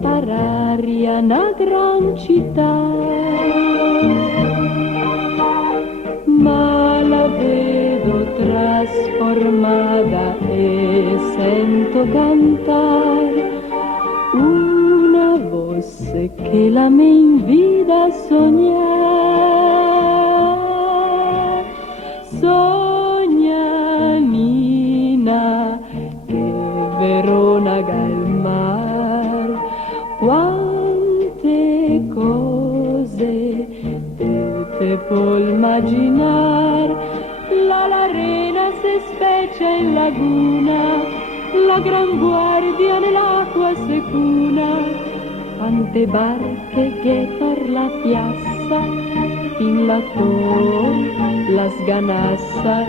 per aria una gran città, ma la vedo trasformata e sento cantare una voce che la me invita a sognare. Sogna Nina che Verona Galmar, quante cose te può immaginar. L'arena se speccia in laguna, la gran guardia nell'acqua se cuna, quante barche che per la piazza fin la torre la sganassa.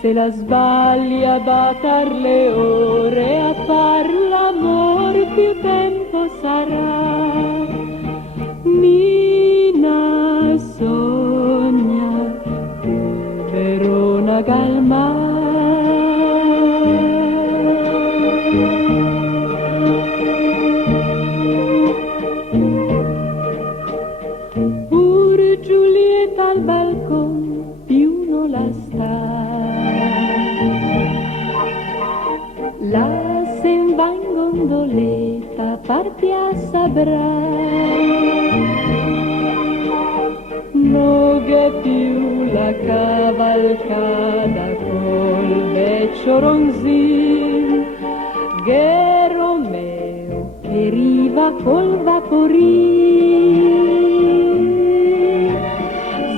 Se la sbaglia a batter le ore, a far l'amor più tempo sarà. Nina sogna che Verona calmar. Pur Giulietta al balcone più non la sta, la se va in gondoletta parti a sabrà. Non che più la cavalcata col beccio ronzin, che Romeo che riva col vaporin.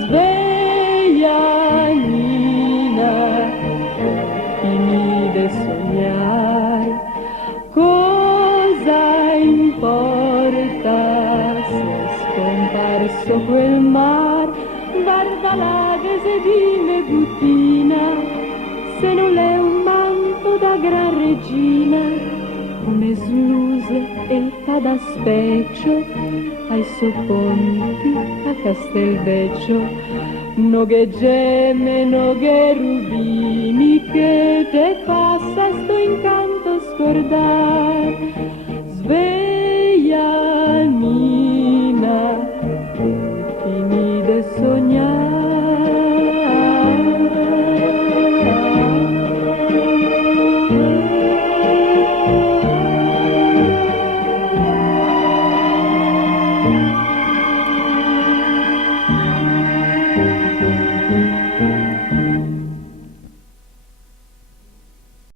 Sveglia Nina, finì de sognar, cosa importa se è scomparso quel mar? Guarda là che se dime buttina, se non è un manto da gran regina, come sluse e il fa da specchio ai suoi ponti a Castelvecchio. No che gemme, no che rubini, che te passa sto incanto scordar.